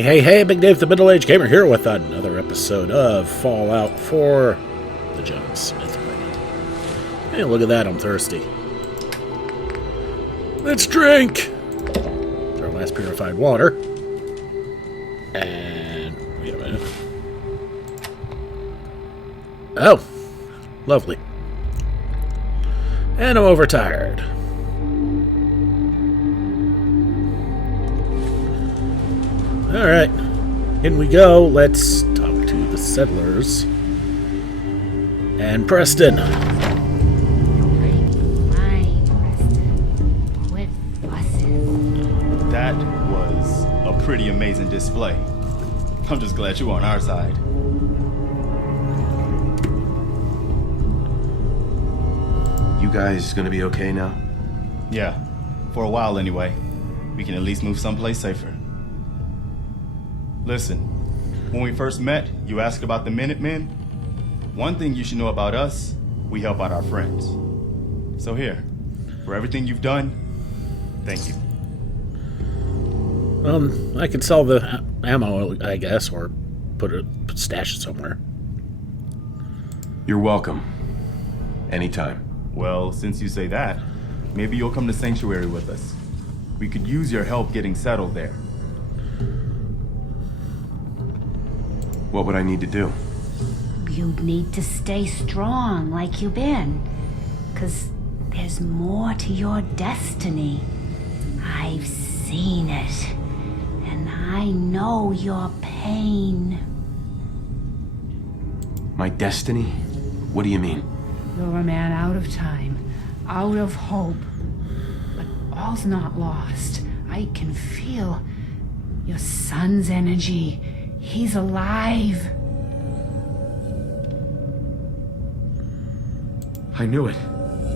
Hey, Big Dave the Middle-Aged Gamer here with another episode of Fallout for the John Smith Moment. Hey, look at that, I'm thirsty. Let's drink! It's our last purified water. And, wait a minute. Oh, lovely. And I'm overtired. Alright, in we go. Let's talk to the settlers. And Preston. Quit fussing. That was a pretty amazing display. I'm just glad you're on our side. You guys gonna be okay now? Yeah, for a while anyway. We can at least move someplace safer. Listen, when we first met, you asked about the Minutemen. One thing you should know about us, we help out our friends. So here, for everything you've done, thank you. I could sell the ammo, I guess, or stash it somewhere. You're welcome. Anytime. Well, since you say that, maybe you'll come to Sanctuary with us. We could use your help getting settled there. What would I need to do? You'd need to stay strong like you've been. 'Cause there's more to your destiny. I've seen it. And I know your pain. My destiny? What do you mean? You're a man out of time, out of hope. But all's not lost. I can feel your son's energy. He's alive. I knew it.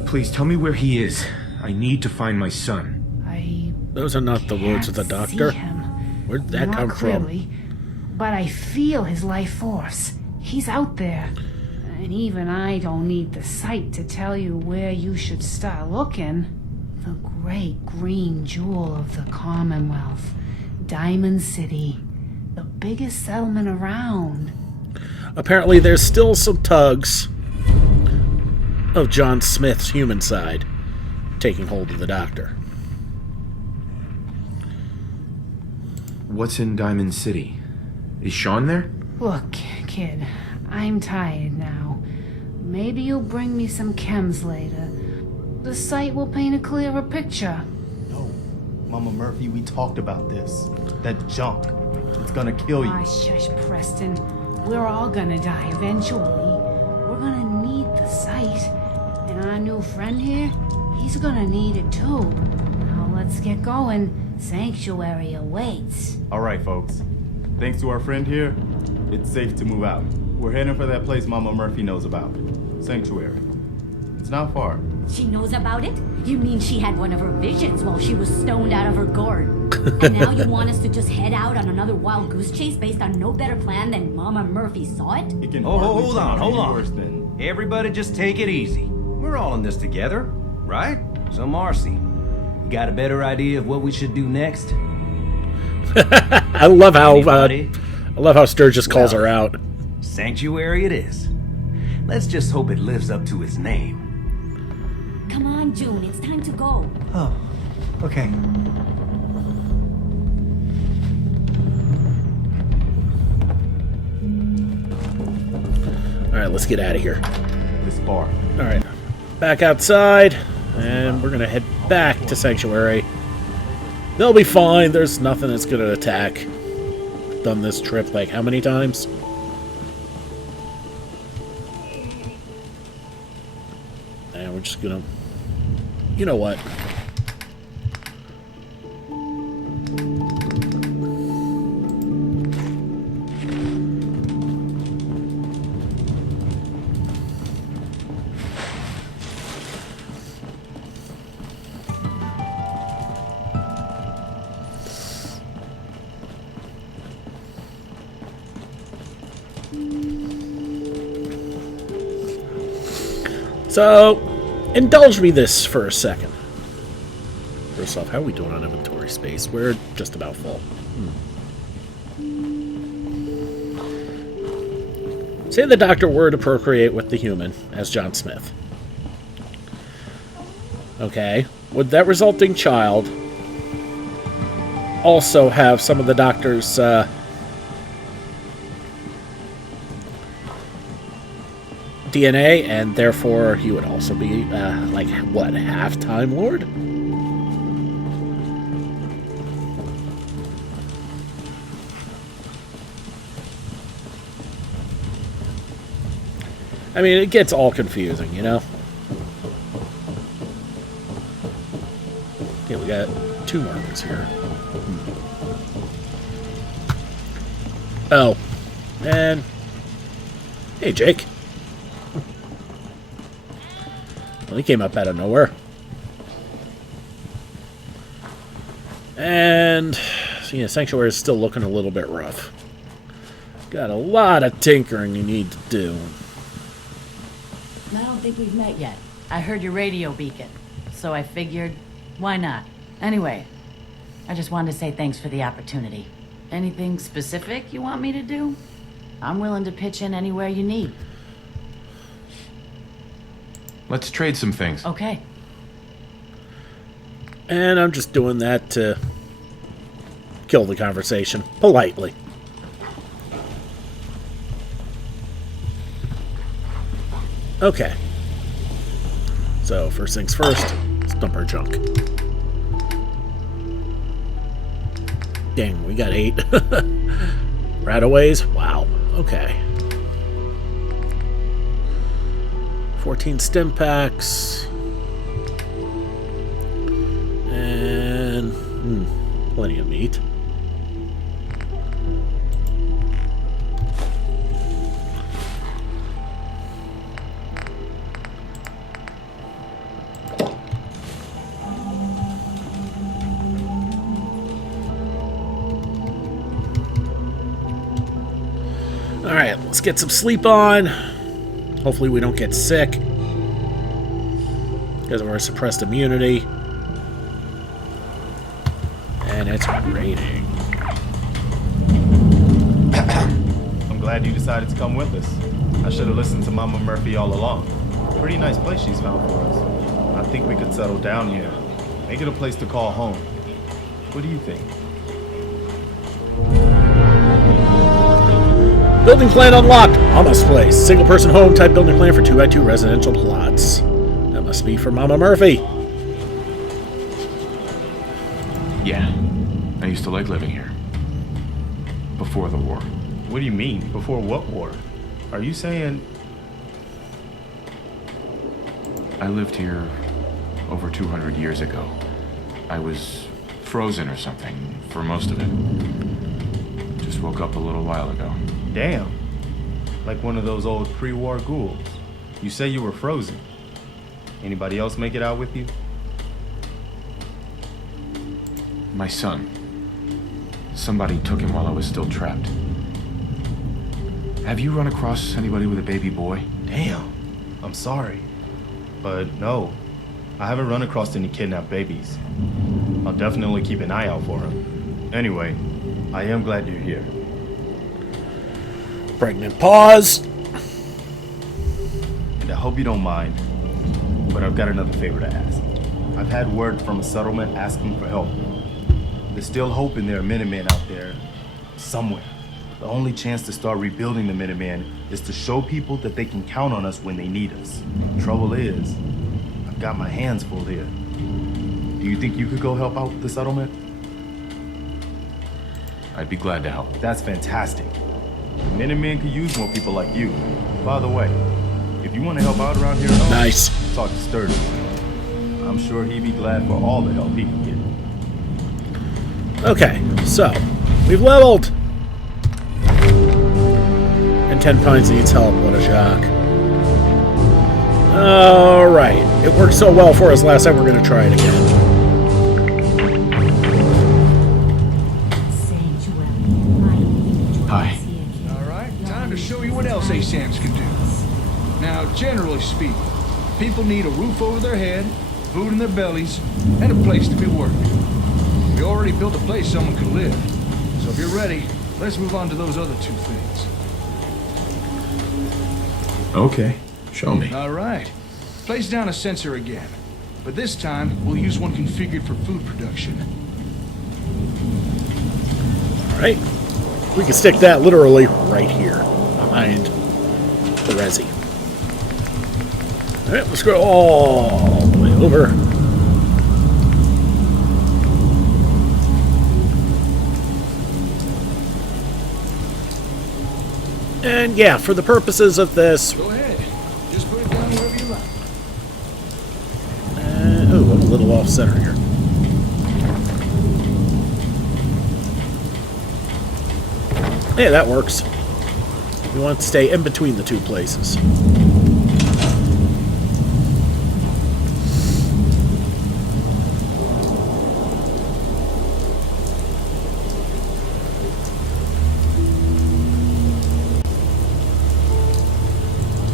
Please tell me where he is. I need to find my son. Those are not the words of the doctor. See him. Where'd that Not come clearly, but I feel his life force. He's out there. And even I don't need the sight to tell you where you should start looking. The great green jewel of the Commonwealth. Diamond City. The biggest settlement around. Apparently there's still some tugs of John Smith's human side taking hold of the doctor. What's in Diamond City? Is Sean there? Look, kid, I'm tired now. Maybe you'll bring me some chems later. The sight will paint a clearer picture. No, Mama Murphy, we talked about this. That junk. It's gonna kill you. Ah, shush, Preston. We're all gonna die eventually. We're gonna need the sight. And our new friend here, he's gonna need it too. Now let's get going. Sanctuary awaits. All right, folks. Thanks to our friend here, it's safe to move out. We're heading for that place Mama Murphy knows about. Sanctuary. It's not far. She knows about it? You mean she had one of her visions while she was stoned out of her gourd? And now you want us to just head out on another wild goose chase based on no better plan than Mama Murphy saw it? It can Oh, hardly hold turn on, out hold any on. worse than... Everybody just take it easy. We're all in this together, right? So Marcy, you got a better idea of what we should do next? I love how Sturgis calls her out. Sanctuary it is. Let's just hope it lives up to its name. Come on, June, it's time to go. Oh, okay. Alright, let's get out of here. This bar. Alright, back outside, and we're gonna head back to Sanctuary. They'll be fine, there's nothing that's gonna attack. Done this trip like how many times? And we're just gonna... You know what? So, indulge me this for a second. First off, how are we doing on inventory space? We're just about full. Say the doctor were to procreate with the human as John Smith. Okay. Would that resulting child also have some of the doctor's DNA, and therefore he would also be, like, what, half Time Lord? I mean, it gets all confusing, you know? Okay, we got 2 markers here. Oh. And... Hey, Jake. Well, he came up out of nowhere. And... So, yeah, Sanctuary is still looking a little bit rough. Got a lot of tinkering you need to do. I don't think we've met yet. I heard your radio beacon, so I figured, why not? Anyway, I just wanted to say thanks for the opportunity. Anything specific you want me to do? I'm willing to pitch in anywhere you need. Let's trade some things. Okay. And I'm just doing that to kill the conversation politely. Okay. So, first things first, let's dump our junk. Dang, we got 8. Rataways? Wow. Okay. 14 stim packs. And... plenty of meat. Alright, let's get some sleep on. Hopefully we don't get sick because of our suppressed immunity. And it's raining. I'm glad you decided to come with us. I should have listened to Mama Murphy all along. Pretty nice place she's found for us. I think we could settle down here. Make it a place to call home. What do you think? Building plan unlocked. Mama's place. Single person home type building plan for 2x2 residential plots. That must be for Mama Murphy. Yeah. I used to like living here. Before the war. What do you mean? Before what war? Are you saying... I lived here over 200 years ago. I was frozen or something for most of it. Just woke up a little while ago. Damn. Like one of those old pre-war ghouls. You say you were frozen. Anybody else make it out with you? My son. Somebody took him while I was still trapped. Have you run across anybody with a baby boy? Damn. I'm sorry. But no. I haven't run across any kidnapped babies. I'll definitely keep an eye out for them. Anyway, I am glad you're here. Pregnant pause. And I hope you don't mind, but I've got another favor to ask. I've had word from a settlement asking for help. There's still hope in there are Minutemen out there somewhere. The only chance to start rebuilding the Minutemen is to show people that they can count on us when they need us. Trouble is, I've got my hands full here. Do you think you could go help out the settlement? I'd be glad to help. That's fantastic. Minutemen could use more people like you. By the way, if you want to help out around here at all, Nice. talk to Sturdy. I'm sure he'd be glad for all the help he can get. Okay, so we've leveled. And 10 Pines needs help. What a shock. Alright. It worked so well for us last time, we're going to try it again. Hi. Alright, time to show you what else ASAMs can do. Now, generally speaking, people need a roof over their head, food in their bellies, and a place to be working. We already built a place someone could live. So if you're ready, let's move on to those other 2 things. Okay, show me. All right. Place down a sensor again. But this time, we'll use one configured for food production. Alright. We can stick that literally right here, behind the resi. Alright, let's go all the way over. And yeah, for the purposes of this... Go ahead. Just put it down wherever you like. oh, I'm a little off center here. Yeah, that works. We want to stay in between the two places.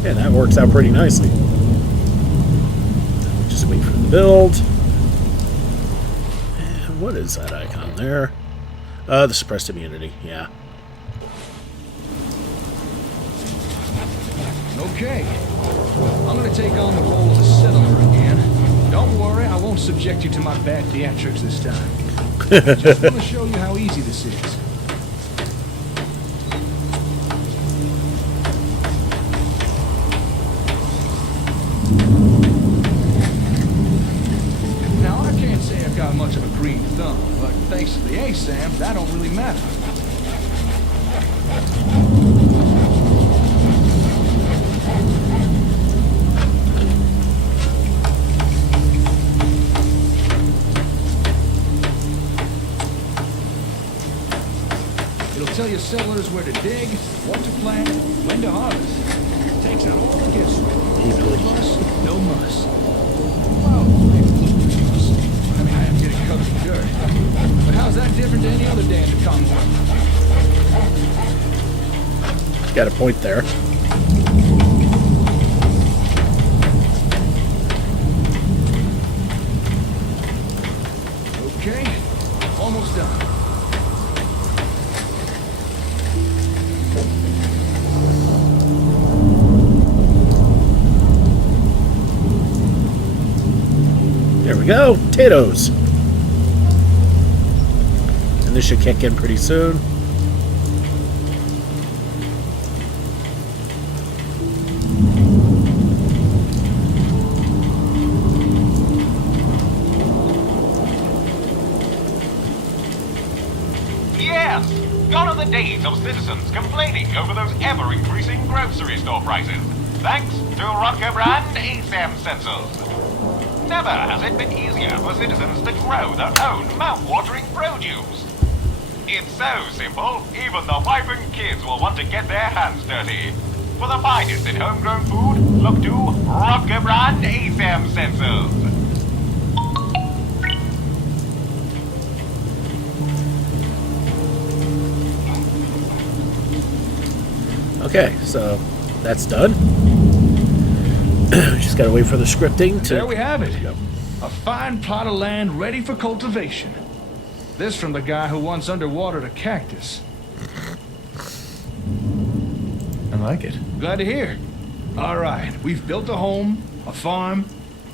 Yeah, that works out pretty nicely. Just wait for the build. And what is that icon there? The suppressed immunity, yeah. Okay. I'm gonna take on the role of the settler again. Don't worry, I won't subject you to my bad theatrics this time. Just want to show you how easy this is. Now, I can't say I've got much of a green thumb, but thanks to the ASAM, that don't really matter. It'll tell your settlers where to dig, what to plant, when to harvest. It takes out all the guesswork. No fuss, no muss. Well, I mean, I am getting covered in dirt. But how's that different to any other day in the Commonwealth? Got a point there. Okay, almost done. There we go. Potatoes. And this should kick in pretty soon. Yes! Gone are the days of citizens complaining over those ever-increasing grocery store prices. Thanks to Rodker brand ASAM sensors. Never has it been easier for citizens to grow their own mouth-watering produce. It's so simple, even the wife and kids will want to get their hands dirty. For the finest in homegrown food, look to Rodker brand ASAM sensors. Okay, so that's done. Just gotta wait for the scripting to... There we have it. A fine plot of land ready for cultivation. This from the guy who once underwatered a cactus. I like it. Glad to hear. All right, we've built a home, a farm.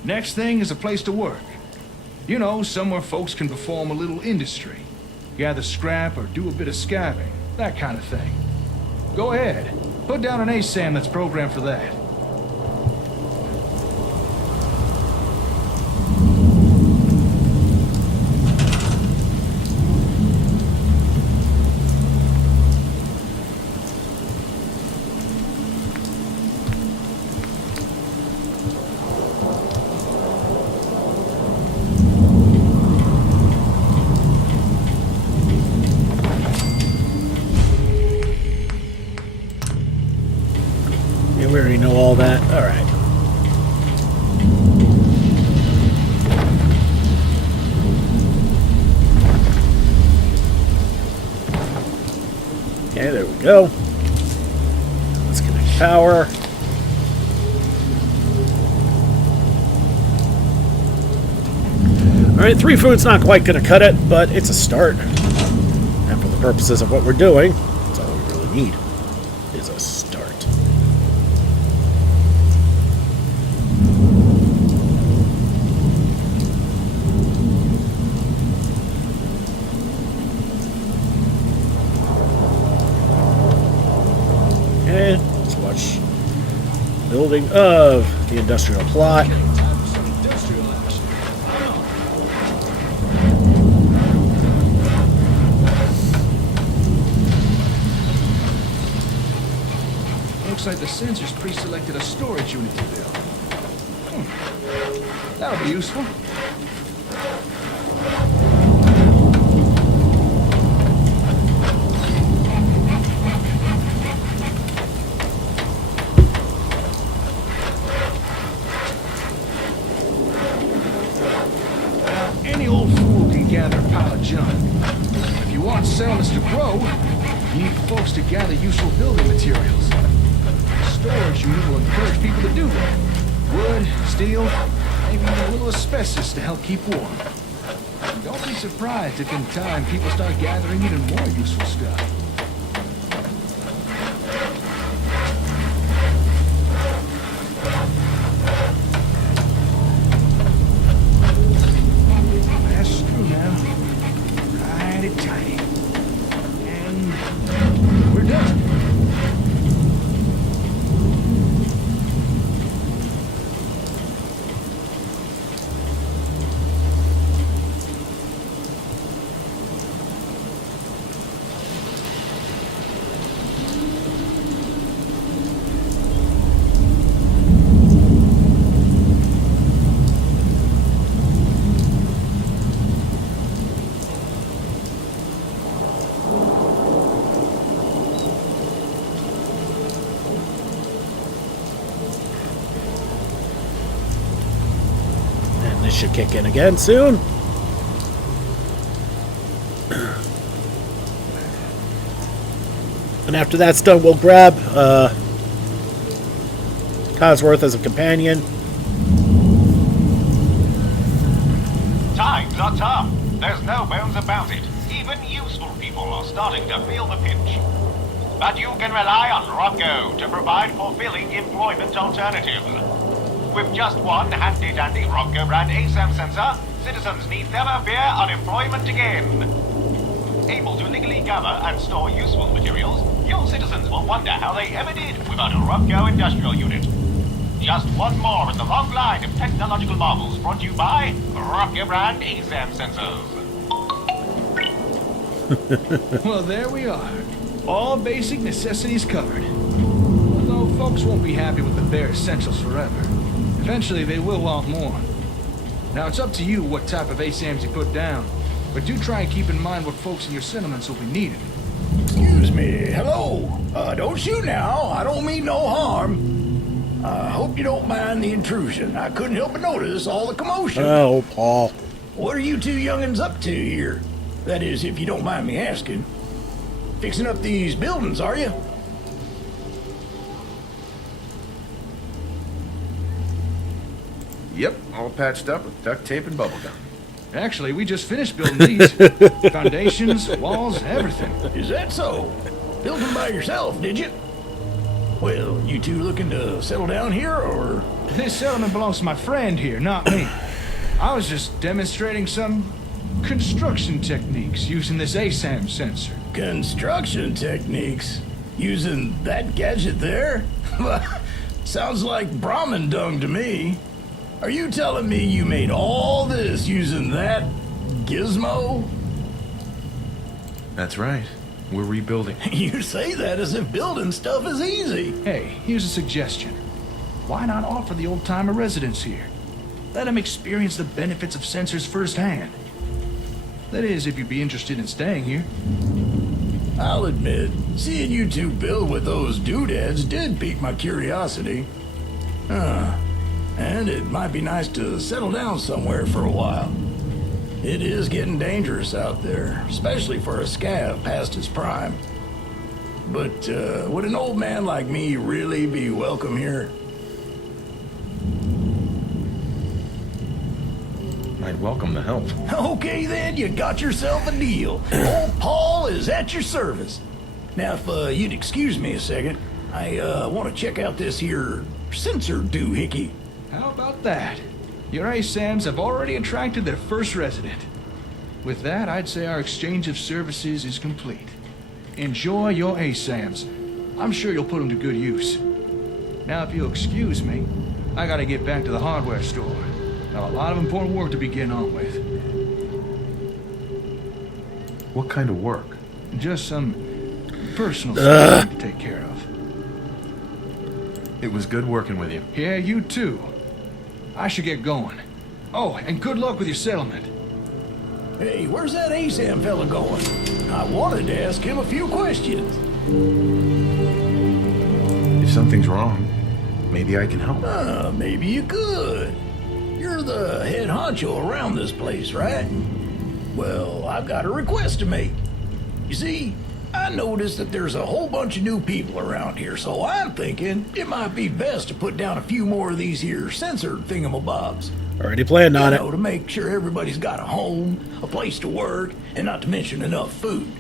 Next thing is a place to work. You know, somewhere folks can perform a little industry. Gather scrap or do a bit of scavenging, that kind of thing. Go ahead. Put down an ASAM that's programmed for that. Yeah, we already know all that. Alright. Okay, there we go. Let's connect power. Alright, 3 food's not quite going to cut it, but it's a start. And for the purposes of what we're doing, that's all we really need, is a start. Okay, let's watch building of the industrial plot. Looks like the sensors pre-selected a storage unit to build. That'll be useful. Any old fool can gather a pile of junk. If you want silliness to grow, you need folks to gather useful building materials. Storage unit will encourage people to do that. Wood, steel, maybe even a little asbestos to help keep warm. And don't be surprised if in time people start gathering even more useful stuff. That's true now. Right it tight. And we're done. This should kick in again soon. And after that's done, we'll grab Cosworth as a companion. Times are tough. There's no bones about it. Even useful people are starting to feel the pinch. But you can rely on Rocco to provide fulfilling employment alternatives. With just one handy-dandy Rocco brand ASAM sensor, citizens need never fear unemployment again. Able to legally gather and store useful materials, your citizens will wonder how they ever did without a Rocco industrial unit. Just one more in the long line of technological marvels brought to you by Rocco brand ASAM sensors. Well, there we are. All basic necessities covered. Although folks won't be happy with the bare essentials forever. Eventually, they will want more. Now, it's up to you what type of ASAMs you put down, but do try and keep in mind what folks in your settlements will be needing. Excuse me. Hello. Don't shoot now. I don't mean no harm. Hope you don't mind the intrusion. I couldn't help but notice all the commotion. Oh, Paul. What are you two youngins up to here? That is, if you don't mind me asking. Fixing up these buildings, are you? Yep, all patched up with duct tape and bubblegum. Actually, we just finished building these. Foundations, walls, everything. Is that so? Built them by yourself, did you? Well, you two looking to settle down here, or? This settlement belongs to my friend here, not me. I was just demonstrating some construction techniques using this ASAM sensor. Construction techniques? Using that gadget there? Sounds like Brahmin dung to me. Are you telling me you made all this using that gizmo? That's right. We're rebuilding. You say that as if building stuff is easy. Hey, here's a suggestion. Why not offer the old-timer residents here? Let them experience the benefits of sensors firsthand. That is, if you'd be interested in staying here. I'll admit, seeing you two build with those doodads did pique my curiosity. And it might be nice to settle down somewhere for a while. It is getting dangerous out there, especially for a scav past his prime. But would an old man like me really be welcome here? I'd welcome the help. Okay then, you got yourself a deal. Old Paul is at your service. Now, if you'd excuse me a second, I want to check out this here sensor doohickey. How about that? Your ASAMs have already attracted their first resident. With that, I'd say our exchange of services is complete. Enjoy your ASAMs. I'm sure you'll put them to good use. Now, if you'll excuse me, I gotta get back to the hardware store. Got a lot of important work to be getting on with. What kind of work? Just some personal stuff I need to take care of. It was good working with you. Yeah, you too. I should get going. Oh, and good luck with your settlement. Hey, where's that ASAM fella going? I wanted to ask him a few questions. If something's wrong, maybe I can help. Maybe you could. You're the head honcho around this place, right? Well, I've got a request to make. You see, I noticed that there's a whole bunch of new people around here, so I'm thinking it might be best to put down a few more of these here censored thingamabobs. Already planned on it. To make sure everybody's got a home, a place to work, and not to mention enough food.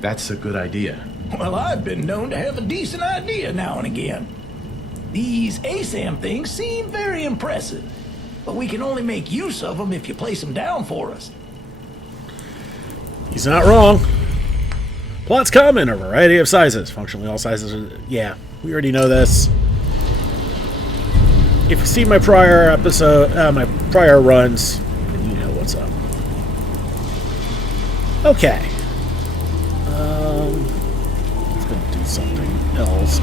That's a good idea. Well, I've been known to have a decent idea now and again. These ASAM things seem very impressive, but we can only make use of them if you place them down for us. He's not wrong. Plots come in a variety of sizes. Functionally all sizes are... Yeah, we already know this. If you see my prior episode, my prior runs, then you know what's up. Okay. Let's go do something else.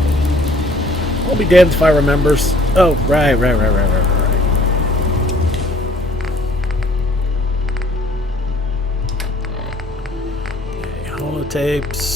I'll be damned if I remember. Oh, right. Okay, holotapes.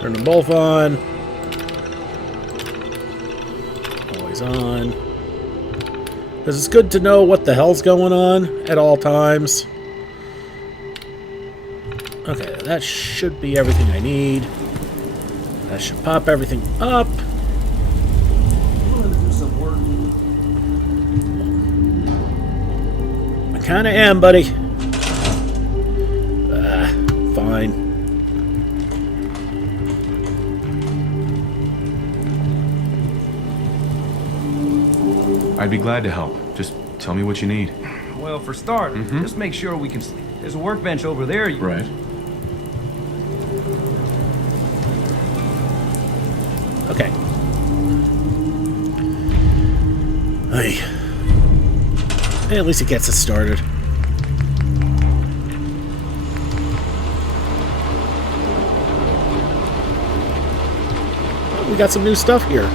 Turn them both on. Always on. Because it's good to know what the hell's going on at all times. Okay, that should be everything I need. That should pop everything up. I kinda am, buddy. Fine. I'd be glad to help. Just tell me what you need. Well, for start, just make sure we can sleep. There's a workbench over there. Right. Okay. Hey. At least it gets us started. Oh, we got some new stuff here.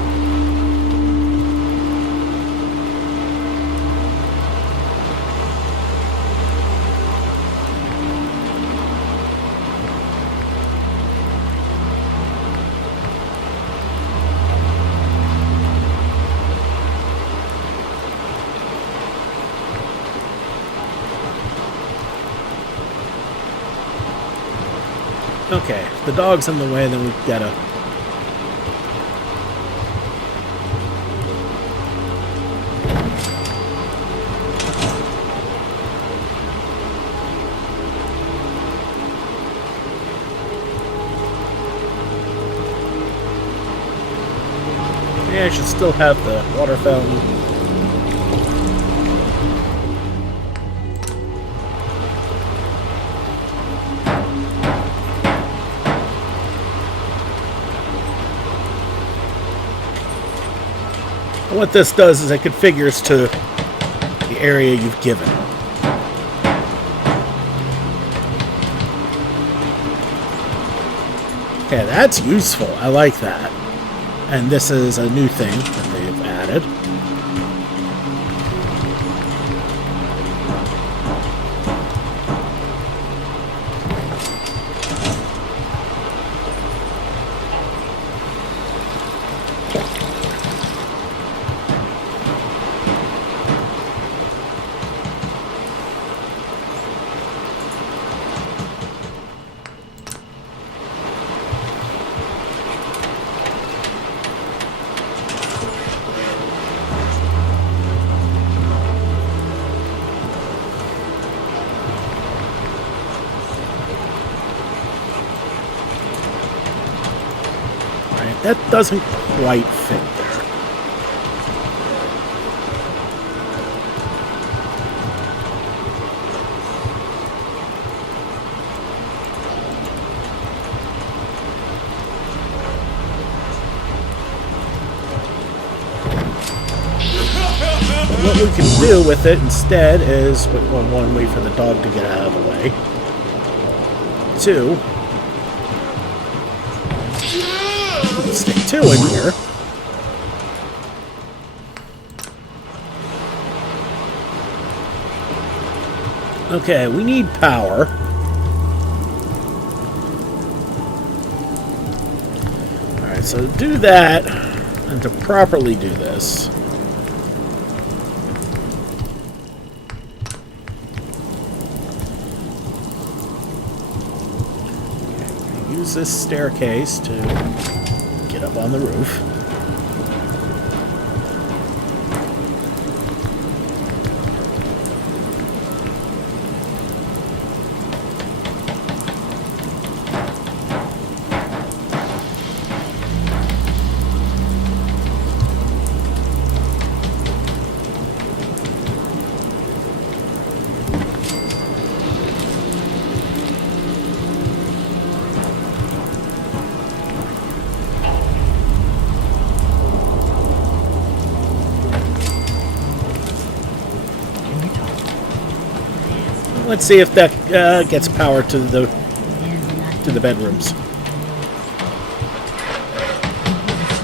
Okay, if the dog's in the way, then we've gotta... Yeah, I should still have the water fountain. And what this does is it configures to the area you've given. Okay, that's useful. I like that. And this is a new thing that they've added. That doesn't quite fit there. What we can do with it instead is, one, wait for the dog to get out of the way. 2, stick 2 in here. Okay, we need power. Alright, so to do that, and to properly do this, use this staircase to get up on the roof. Let's see if that gets power to the bedrooms.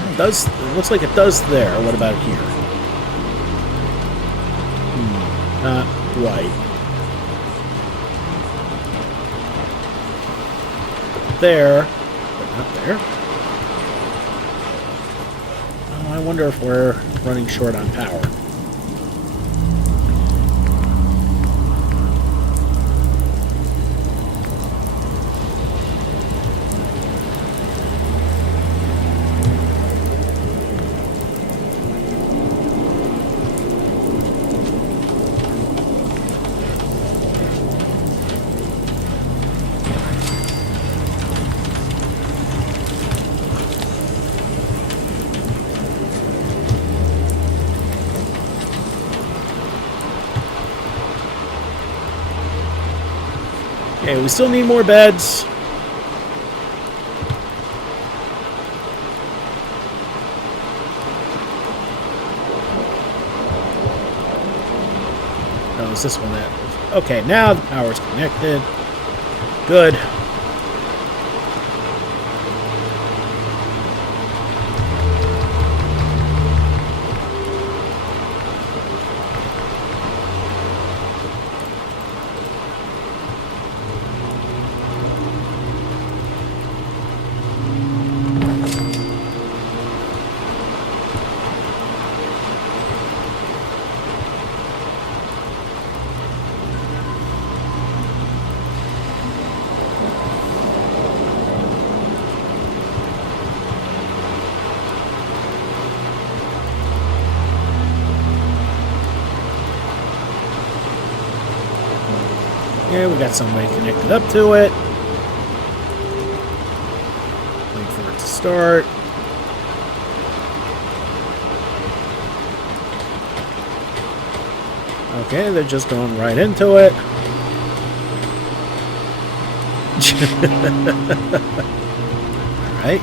It does. It looks like it does there. What about here? Not right. There, but not there. Oh, I wonder if we're running short on power. Okay, we still need more beds. Oh, is this one that? Okay, now the power's connected. Good. Yeah, we got somebody connected up to it. Wait for it to start. Okay, they're just going right into it. Alright.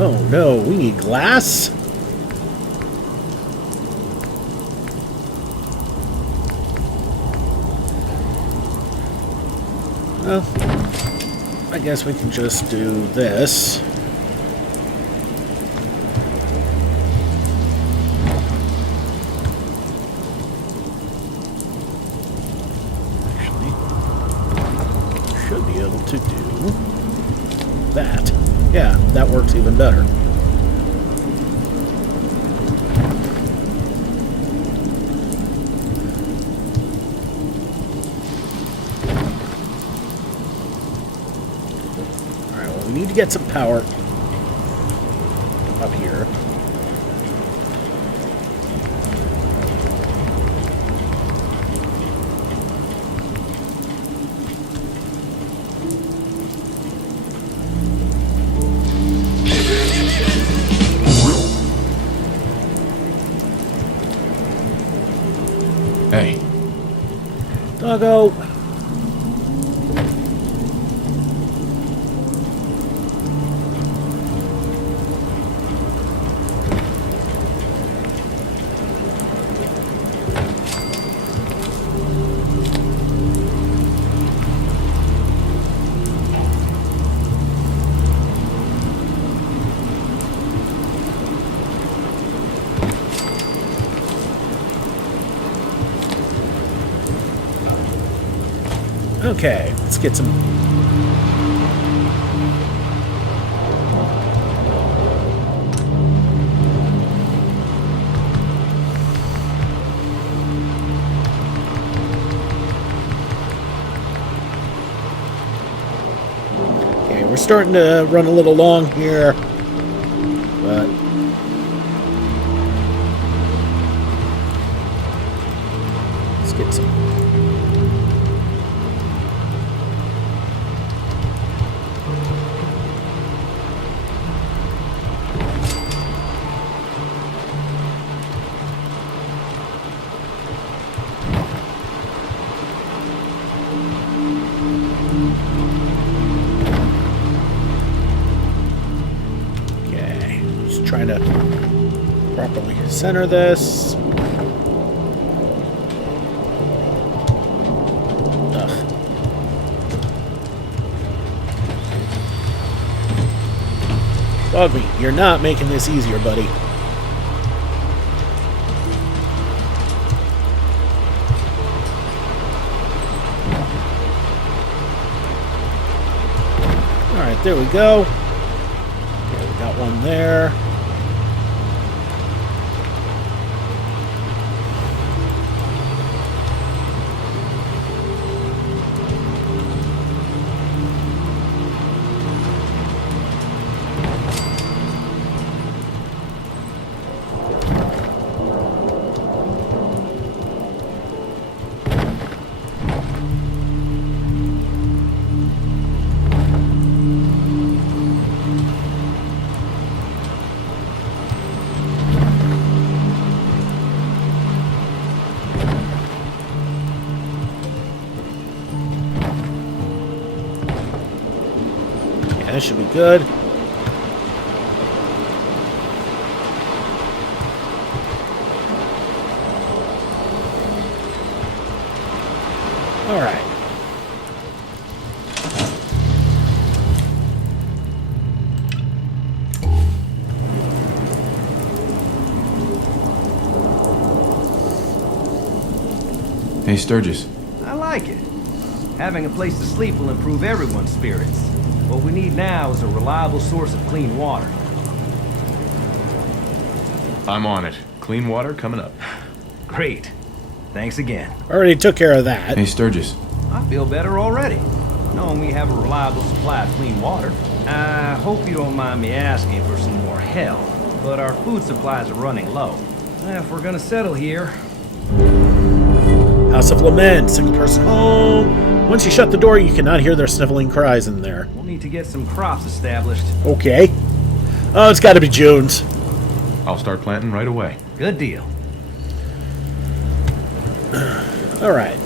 Oh no, we need glass? Well, I guess we can just do this. Actually, should be able to do that. Yeah, that works even better. Alright, well, we need to get some power up here. Hey, Doggo! Okay, let's get some... Okay, we're starting to run a little long here, but... let's get some... Trying to properly center this. Ugh. Bug me, you're not making this easier, buddy. Alright, there we go. Okay, we got one there. That should be good. All right. Hey, Sturgis. I like it. Having a place to sleep will improve everyone's spirits. What we need now is a reliable source of clean water. I'm on it. Clean water coming up. Great. Thanks again. Already took care of that. Hey, Sturgis. I feel better already, knowing we have a reliable supply of clean water. I hope you don't mind me asking for some more help, but our food supplies are running low. If we're gonna settle here... House of Lament, single person home. Once you shut the door, you cannot hear their sniveling cries in there. We'll need to get some crops established. Okay. Oh, it's got to be June's. I'll start planting right away. Good deal. All right.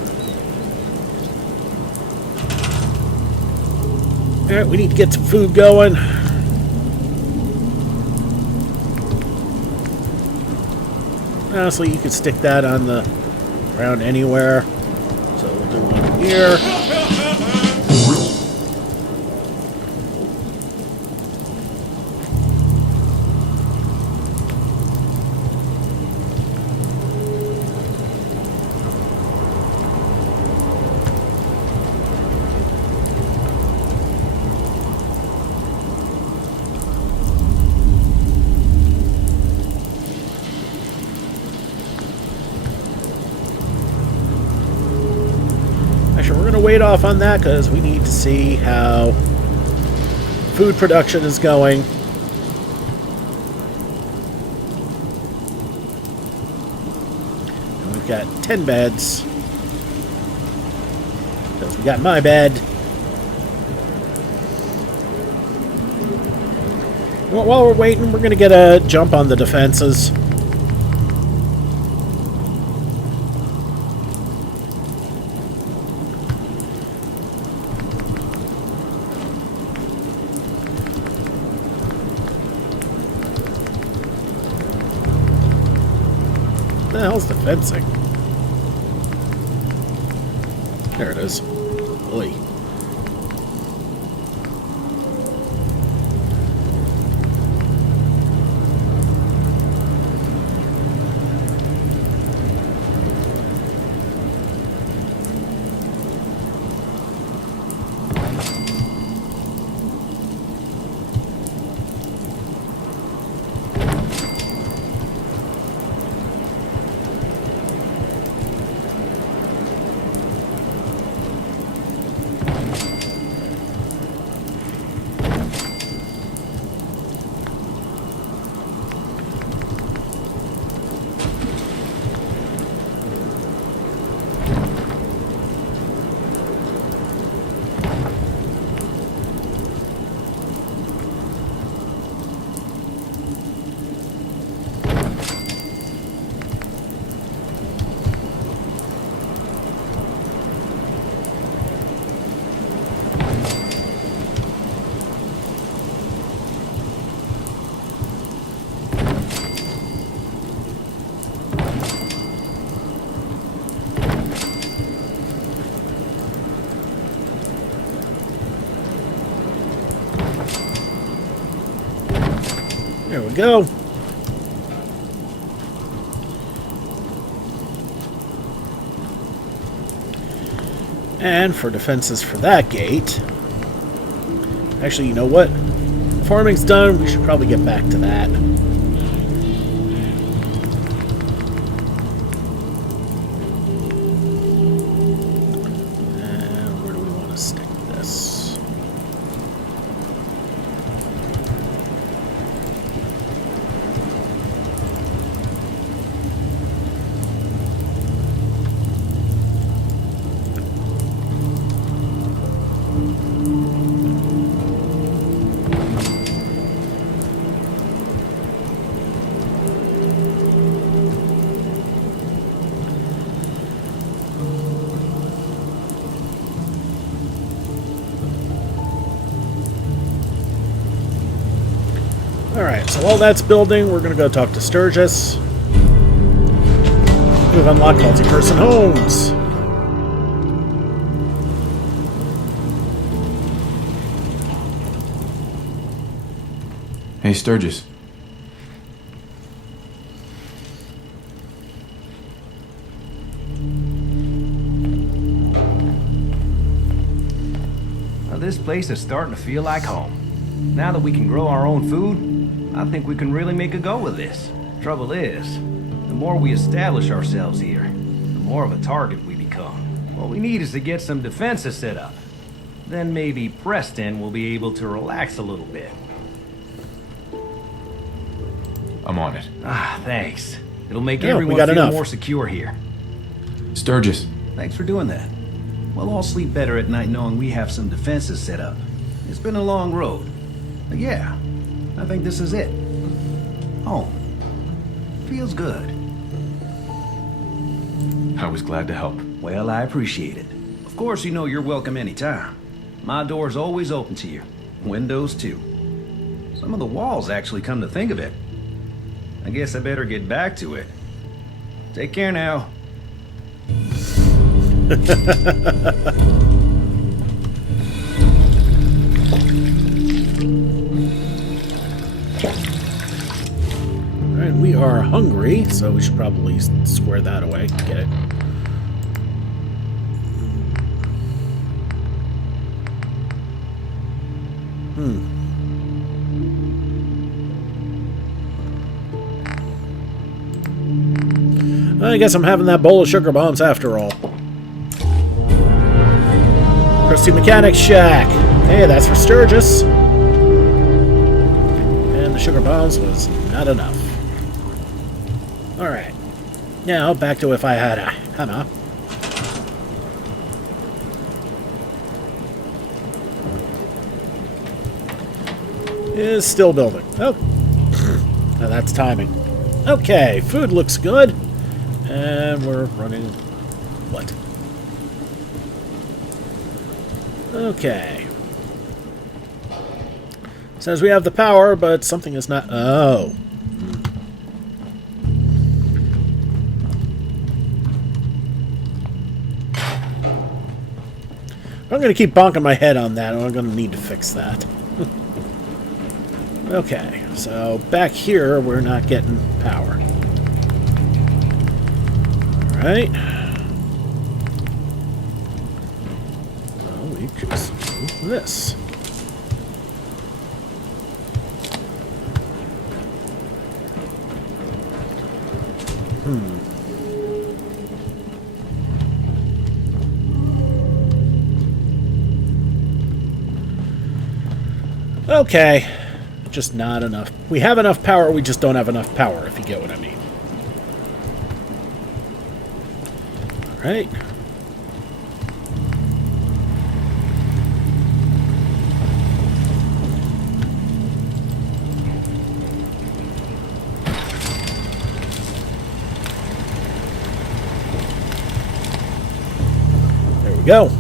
All right, we need to get some food going. Honestly, you could stick that on the ground anywhere. So we'll do one here. Actually, we're going to wait off on that because we need to see how food production is going. And we've got 10 beds. Because we got my bed. Well, while we're waiting, we're going to get a jump on the defenses. What the hell's the fencing? There it is. Oy. There we go. And for defenses for that gate... Actually, you know what? Farming's done. We should probably get back to that. And where do we want to stick this? Alright, so while that's building, we're going to go talk to Sturgis. We've unlocked multi-person homes. Hey, Sturgis. Now, this place is starting to feel like home. Now that we can grow our own food, I think we can really make a go with this. Trouble is, the more we establish ourselves here, the more of a target we become. What we need is to get some defenses set up. Then maybe Preston will be able to relax a little bit. I'm on it. Ah, thanks. It'll make Yeah, we everyone got feel enough. more secure here. Sturgis. Thanks for doing that. We'll all sleep better at night knowing we have some defenses set up. It's been a long road. But yeah, I think this is it. Home. Feels good. I was glad to help. Well, I appreciate it. Of course, you know you're welcome anytime. My door's always open to you. Windows, too. Some of the walls actually come to think of it. I guess I better get back to it. Take care now. Alright, we are hungry, so we should probably square that away. Get it. I guess I'm having that bowl of sugar bombs after all. Krusty Mechanic's Shack. Hey, that's for Sturgis. And the sugar bombs was not enough. Alright. Now, back to if I had a hammer. Is still building. Oh. Now that's timing. Okay, food looks good. And we're running... what? Okay. Says we have the power, but something is not... oh. I'm going to keep bonking my head on that, and I'm going to need to fix that. Okay, so back here, we're not getting power. Alright. Well, we just do this. Okay. Just not enough. We have enough power, we just don't have enough power, if you get what I mean. Alright. There we go.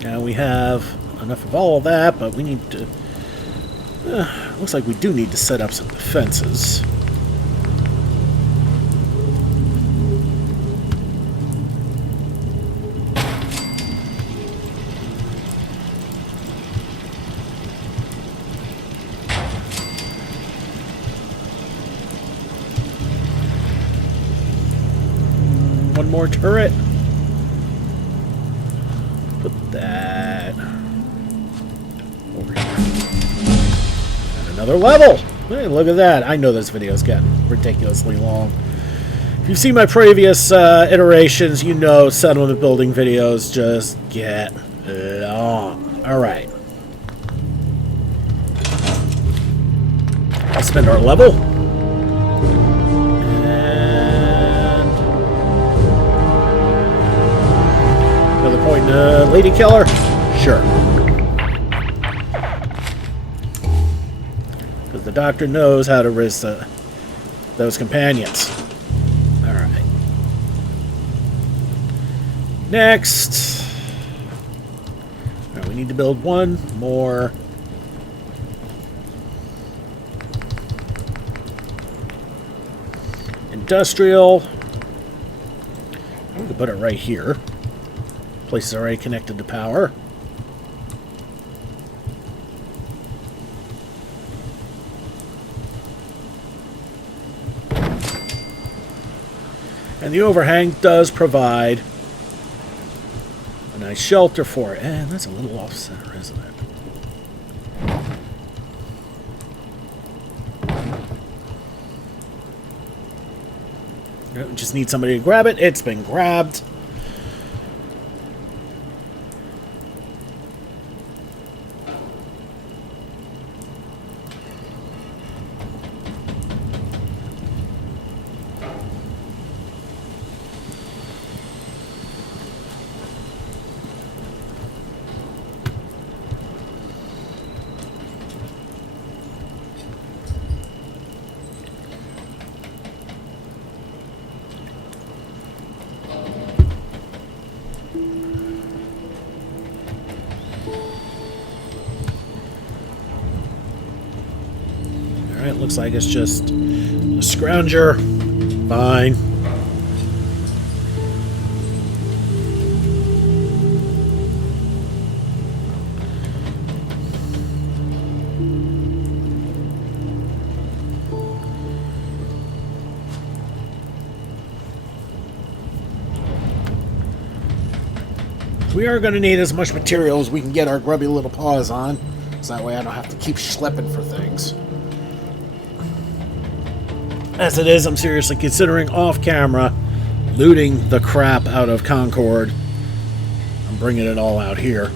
Now we have enough of all of that, but we need to... looks like we do need to set up some defenses. One more turret. Put that over here. And another level! Hey, look at that. I know this video's gotten ridiculously long. If you've seen my previous iterations, you know settlement building videos just get long. Alright. Let's spend our level. Another point, Lady Killer? Sure. Because the doctor knows how to risk those companions. Alright. Next. Alright, we need to build one more. Industrial. We can put it right here. Place is already connected to power. And the overhang does provide a nice shelter for it. And that's a little off center, isn't it? We just need somebody to grab it. It's been grabbed. It looks like it's just a scrounger. Fine. We are going to need as much material as we can get our grubby little paws on, so that way I don't have to keep schlepping for things. As it is, I'm seriously considering off-camera looting the crap out of Concord. I'm bringing it all out here.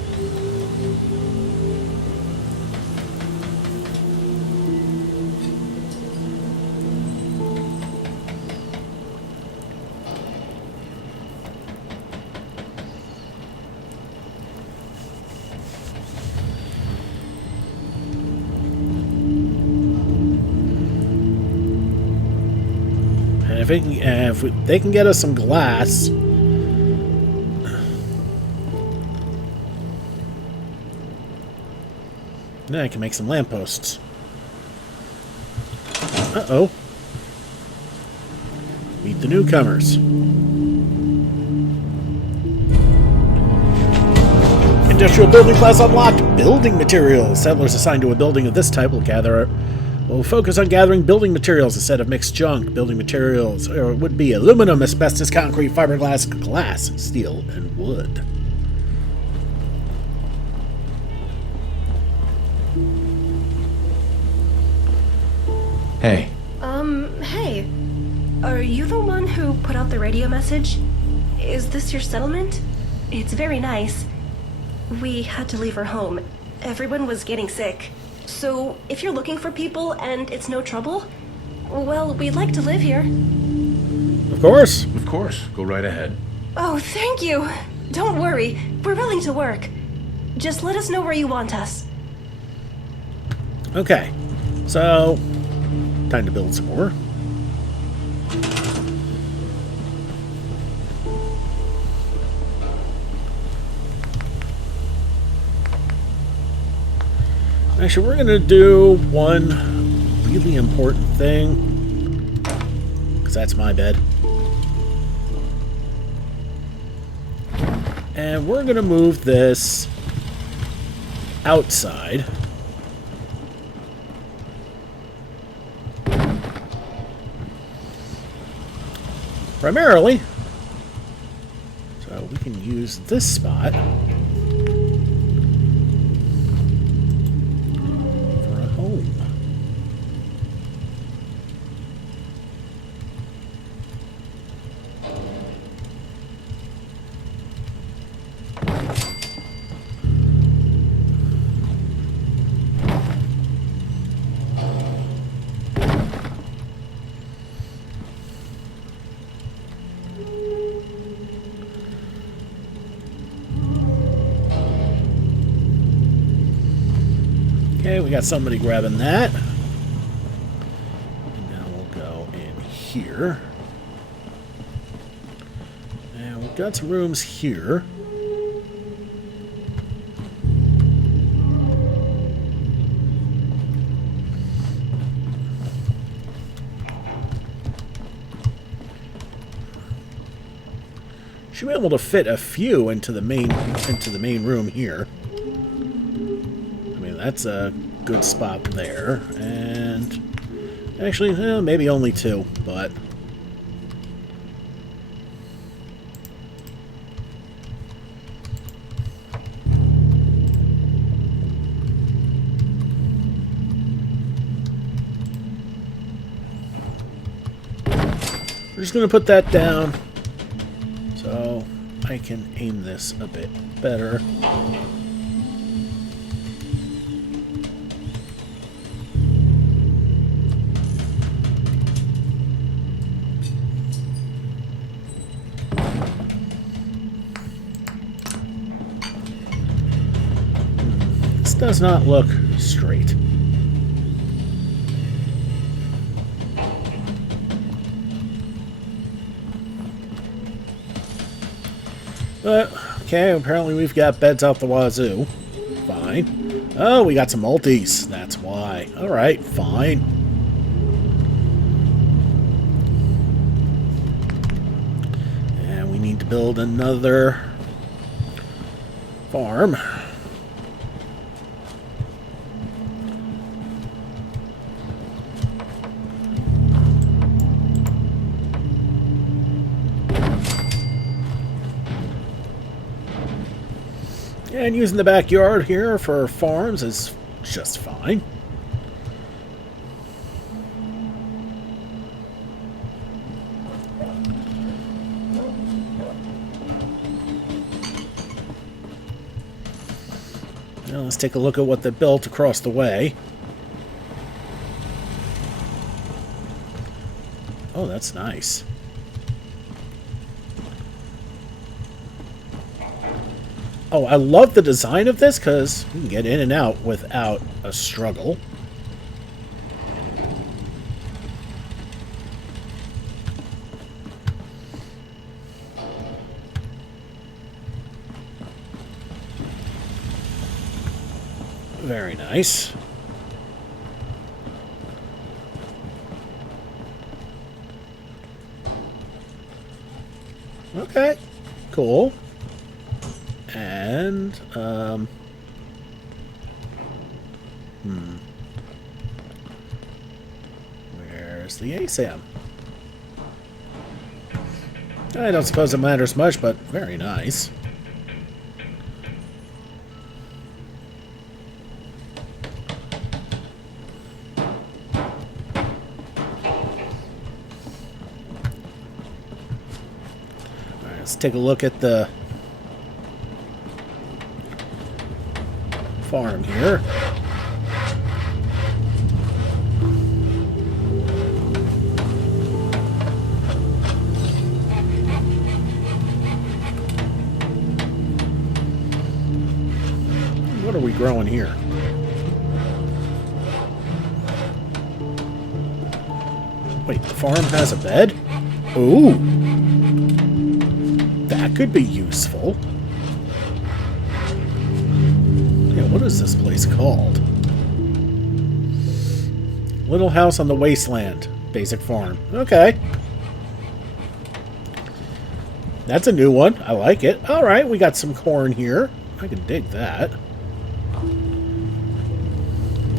If they can get us some glass, then I can make some lampposts. Uh-oh. Meet the newcomers. Industrial building class unlocked. Building materials. Settlers assigned to a building of this type will focus on gathering building materials instead of mixed junk. Building materials would be aluminum, asbestos, concrete, fiberglass, glass, steel, and wood. Hey. Hey. Are you the one who put out the radio message? Is this your settlement? It's very nice. We had to leave our home. Everyone was getting sick. So, if you're looking for people and it's no trouble, well, we'd like to live here. Of course. Of course. Go right ahead. Oh, thank you. Don't worry. We're willing to work. Just let us know where you want us. Okay. So, time to build some more. Actually, we're going to do one really important thing, because that's my bed. And we're going to move this outside. Primarily, so we can use this spot for a home. Okay, we got somebody grabbing that. And now we'll go in here. And we've got some rooms here. Should be able to fit a few into the main room here. That's a good spot there, and actually, maybe only two, but we're just going to put that down so I can aim this a bit better. Does not look straight. But, okay, apparently we've got beds out the wazoo. Fine. Oh, we got some multis. That's why. Alright, fine. to build another farm. And using the backyard here for farms is just fine. Now let's take a look at what they built across the way. Oh, that's nice. Oh, I love the design of this because you can get in and out without a struggle. Very nice. Okay, cool. And, where's the ASAM? I don't suppose it matters much, but very nice. Alright, let's take a look at the farm here. What are we growing here? Wait, the farm has a bed? Ooh! That could be useful. What is this place called? Little House on the Wasteland. Basic farm. Okay. That's a new one. I like it. Alright, we got some corn here. I can dig that.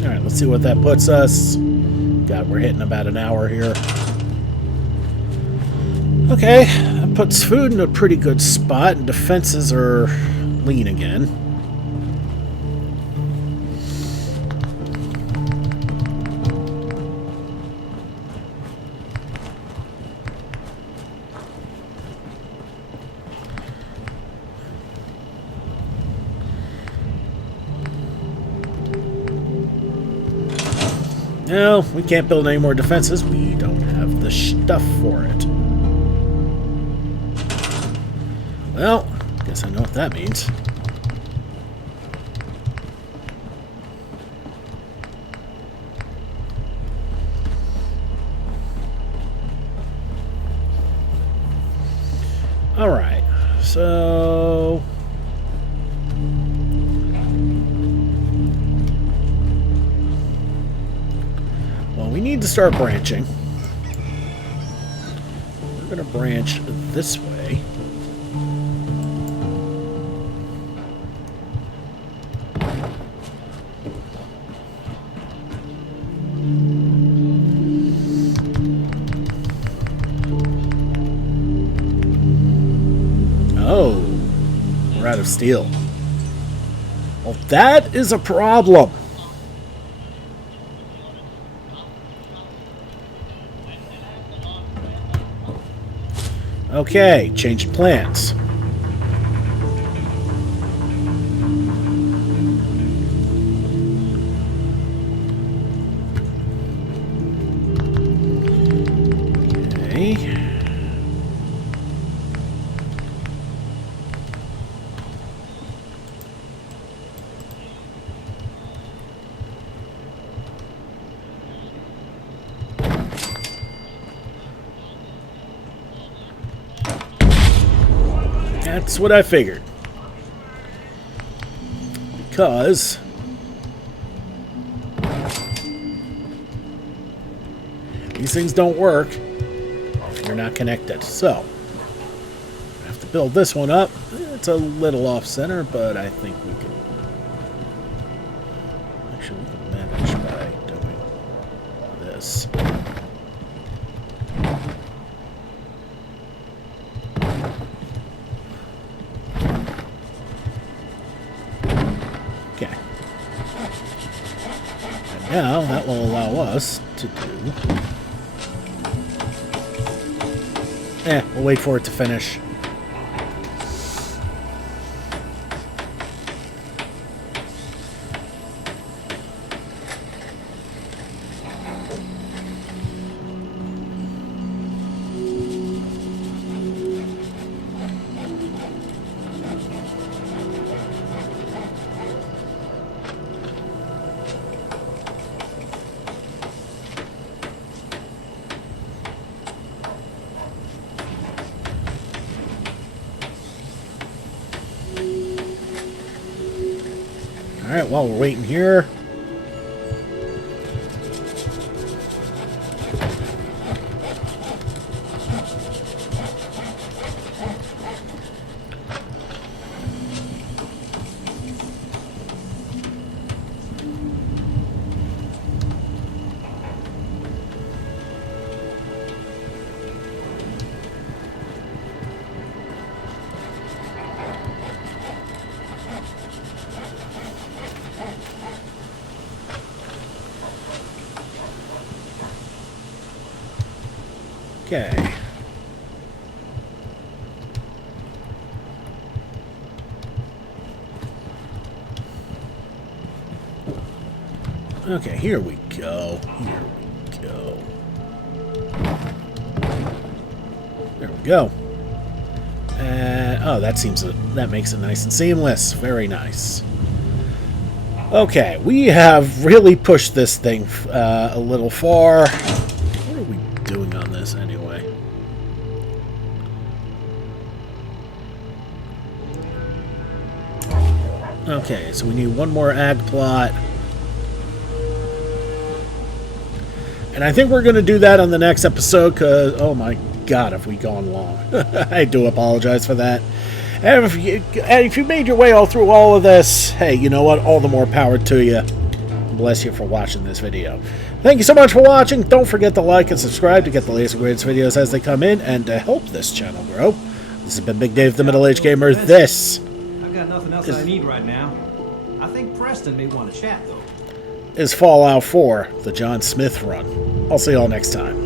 Alright, let's see what that puts us. God, we're hitting about an hour here. Okay, that puts food in a pretty good spot, and defenses are lean again. No, we can't build any more defenses. We don't have the stuff for it. Well, guess I know what that means. Alright, so... we need to start branching. We're going to branch this way. Oh, we're out of steel. Well, that is a problem. Okay, change plans. Okay. That's what I figured. Because these things don't work if you're not connected. So I have to to build this one up. It's a little off-center, but I think we can... Actually, we can manage by doing this. Okay. And now, that will allow us to do... we'll wait for it to finish. Alright, while we're waiting here... Okay. Okay, here we go. Here we go. There we go. Oh, that makes it nice and seamless. Very nice. Okay, we have really pushed this thing a little far. What are we doing on this anyway? Okay, so we need one more ag plot. And I think we're going to do that on the next episode because, oh my god, have we gone long. I do apologize for that. And if you made your way all through all of this, hey, you know what? All the more power to you. Bless you for watching this video. Thank you so much for watching. Don't forget to like and subscribe to get the latest and greatest videos as they come in and to help this channel grow. This has been Big Dave, the Middle-Aged Gamer. This I've got nothing else I need right now. I think Preston may want to chat, though. is Fallout 4, the John Smith run. I'll see y'all next time.